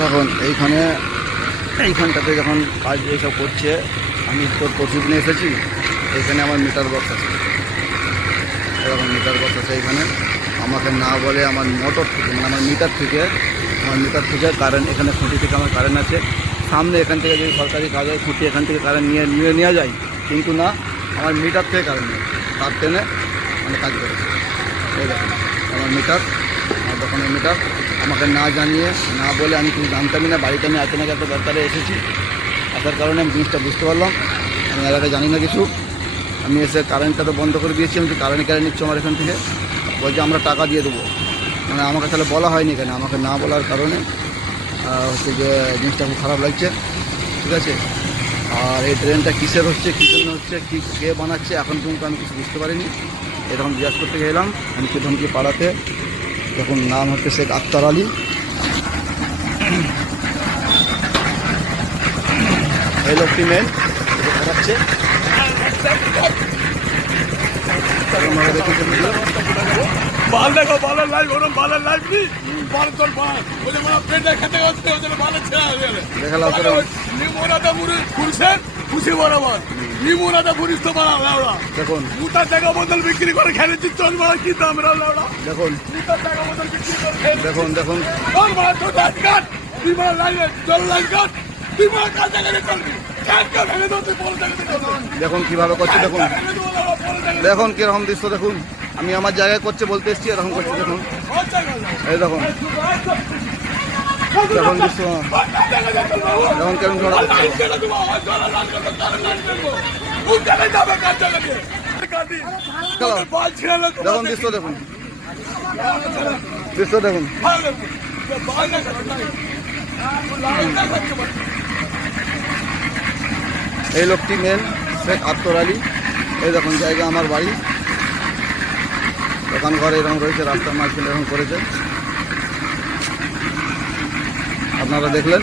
দেখুন এইখানটাতে যখন কাজ এইসব করছে, আমি তো প্রতিদিন এসেছি। এখানে আমার মিটার বক্স আছে, এরকম মিটার বক্স আছে এইখানে। আমাকে না বলে আমার মোটর থেকে, মানে আমার মিটার থেকে কারেন্ট, এখানে খুঁটি থেকে আমার কারেন্ট আছে সামনে। এখান থেকে যদি সরকারি কাজ হয়, খুঁটি এখান থেকে কারেন্ট নিয়ে যায়, কিন্তু না, আমার মিটার থেকে কারেন্ট নেই, তার টেনে মানে কাজ করেছে। এই দেখুন আমার দোকানের মিটার, আমাকে না জানিয়ে, না বলে, আমি কিছু জানতামই না। বাড়িতে আমি আচানক এত দরকারে এসেছি, আসার কারণে আমি জিনিসটা বুঝতে পারলাম। আমি এর আগে জানি না কিছু। আমি এসে কারেন্টটা তো বন্ধ করে দিয়েছি। আমি যে কারেন্ট নিচ্ছি আমার এখান থেকে, বলছে আমরা টাকা দিয়ে দেবো। মানে আমাকে তাহলে বলা হয়নি কেন? আমাকে না বলার কারণে হচ্ছে যে জিনিসটা খুব খারাপ লাগছে, ঠিক আছে। আর এই ড্রেনটা কিসের হচ্ছে, কী জন্য হচ্ছে, কে বানাচ্ছে, এখন পর্যন্ত আমি কিছু বুঝতে পারিনি। এরকম জিজ্ঞাসা করতে গেলাম ধমকি পাড়াতে। দেখুন নাম হচ্ছে শেখ আক্তার আলী। এই লোকটি মেন করাচ্ছে। बाल देखो बाल लाइव और बाल लाइव नहीं बाल तो बोले बड़ा पेट खाते होते होते बाल छेड़ा हो गया देखला तो निमोना दा मुरे कुरसे खुशी बराबर निमोना दा पुलिस तो बड़ा लावड़ा দেখুন মুতা টাকা বদল বিক্রি করে খেলে চল বড় কি দাম রা লাवड़ा দেখুন মুতা টাকা বদল বিক্রি করে দেখুন और बड़ा तो काट তুই বড় লাইভ চল লাইভ কাট তুই বড় কাট জায়গায় চলবি কাট কা ভেঙে দতে বল জায়গায় দেখুন কিভাবে করছে। দেখুন কিরকম দৃশ্য দেখুন। আমি আমার জায়গায় করছে বলতে এসেছি, এরকম করছে দেখুন। এই দেখুন দেখুন দৃশ্য, দেখুন কেমন ঝড় হচ্ছে। দেখুন দৃশ্য দেখুন, এই লোকটি মেন শেখ আক্তার আলী। এই দেখুন জায়গা আমার বাড়ি, দোকান ঘরে এরকম রয়েছে, রাস্তার মাঝখানে এরকম করেছে, আপনারা দেখলেন।